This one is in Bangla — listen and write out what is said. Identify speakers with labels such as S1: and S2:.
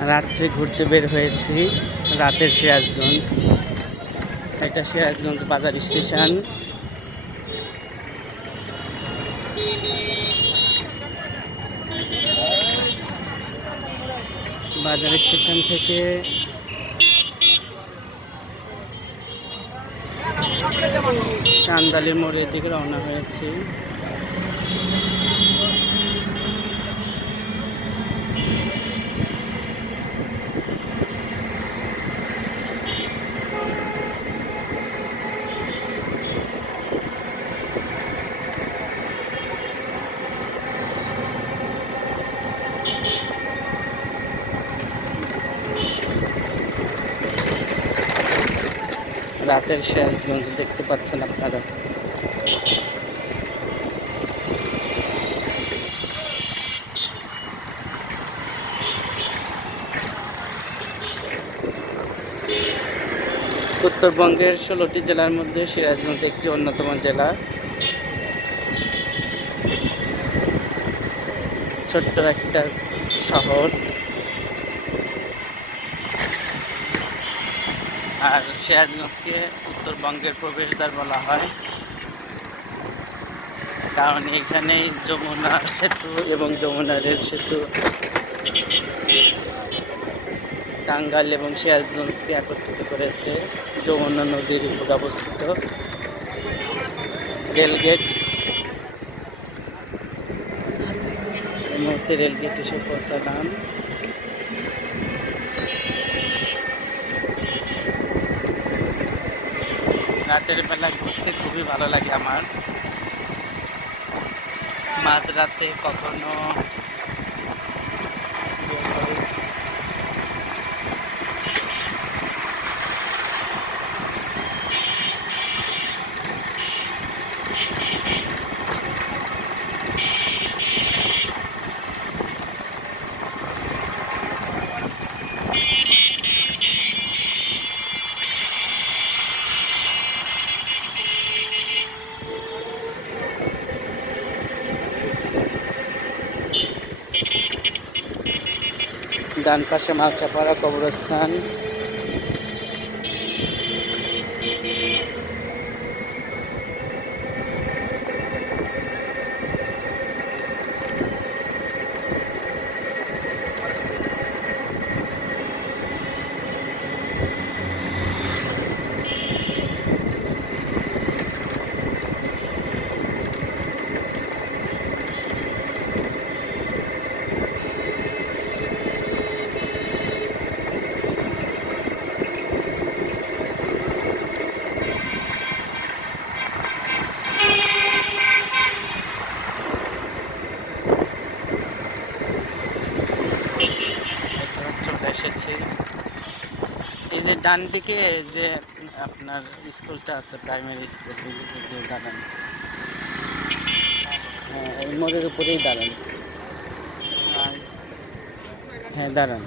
S1: রাত্রে ঘুরতে বের হয়েছি, রাতের সিরাজগঞ্জ। এটা সিরাজগঞ্জ বাজার স্টেশন। বাজার স্টেশন থেকে চান্দালি মোড়ের দিকে রওনা হয়েছি। রাতের সিরাজগঞ্জ দেখতে পাচ্ছেন আপনারা। উত্তরবঙ্গের ষোলোটি জেলার মধ্যে সিরাজগঞ্জ একটি অন্যতম জেলা। ছোট্ট একটা শহর। আর সিরাজগঞ্জকে উত্তরবঙ্গের প্রবেশদ্বার বলা হয়। কারণ এখানেই যমুনা সেতু এবং যমুনা রেল সেতু, টাঙ্গাইল এবং সিরাজগঞ্জকে একত্রিত করেছে। যমুনা নদীর উপর অবস্থিত রেলগেট। মুহূর্তে রেলগেট এসে পৌঁছালাম। রাতের বেলা ঘুরতে খুবই ভালো লাগে আমার। মাঝরাতে কখনো ডান পাশে মালচাপাড়া কবরস্থান এটা চলে এসেছি। এই যে ডান দিকে যে আপনার স্কুলটা আছে প্রাইমারি স্কুল দাঁড়ান। হ্যাঁ মোড়ের উপরেই দাঁড়ান। হ্যাঁ দাঁড়ান।